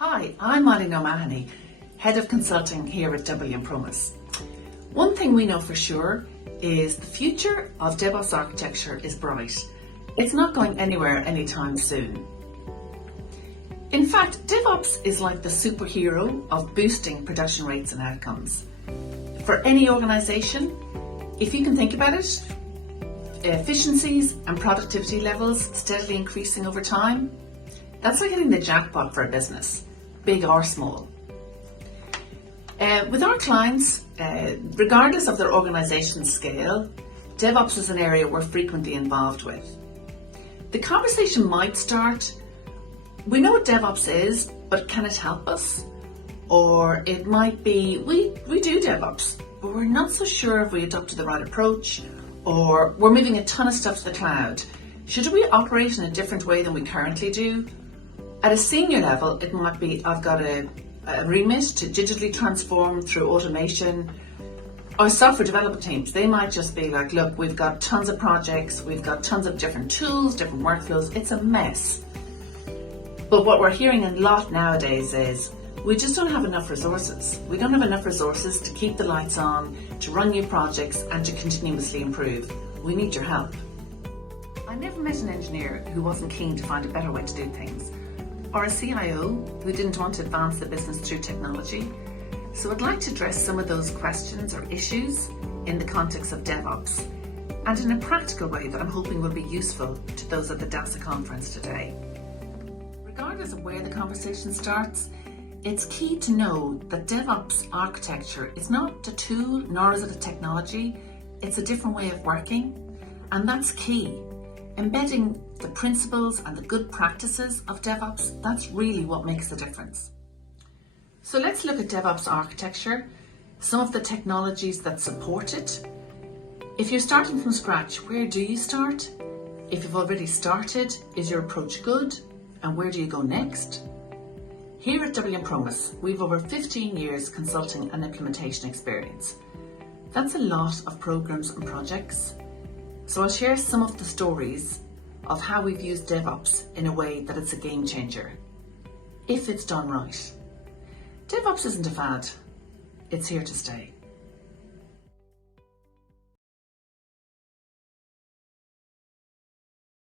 Hi, I'm Eileen O'Mahony, Head of Consulting here at WM Promus. One thing we know for sure is the future of DevOps architecture is bright. It's not going anywhere anytime soon. In fact, DevOps is like the superhero of boosting production rates and outcomes. For any organisation, if you can think about it, efficiencies and productivity levels steadily increasing over time, that's like hitting the jackpot for a business, big or small. With our clients, regardless of their organisation scale, DevOps is an area we're frequently involved with. The conversation might start, we know what DevOps is, but can it help us? Or it might be, we do DevOps, but we're not so sure if we adopted the right approach, or we're moving a ton of stuff to the cloud. Should we operate in a different way than we currently do? At a senior level, it might be, I've got a remit to digitally transform through automation. Our software development teams, they might just be like, look, we've got tons of projects, we've got tons of different tools, different workflows, it's a mess. But what we're hearing a lot nowadays is, we just don't have enough resources. We don't have enough resources to keep the lights on, to run new projects and to continuously improve. We need your help. I never met an engineer who wasn't keen to find a better way to do things, or a CIO who didn't want to advance the business through technology. So I'd like to address some of those questions or issues in the context of DevOps, and in a practical way that I'm hoping will be useful to those at the DASA conference today. Regardless of where the conversation starts, it's key to know that DevOps architecture is not a tool, nor is it a technology. It's a different way of working, and that's key. Embedding the principles and the good practices of DevOps, that's really what makes the difference. So let's look at DevOps architecture, some of the technologies that support it. If you're starting from scratch, where do you start? If you've already started, is your approach good? And where do you go next? Here at WM Promus, we've over 15 years consulting and implementation experience. That's a lot of programs and projects. So I'll share some of the stories of how we've used DevOps in a way that it's a game changer, if it's done right. DevOps isn't a fad, it's here to stay.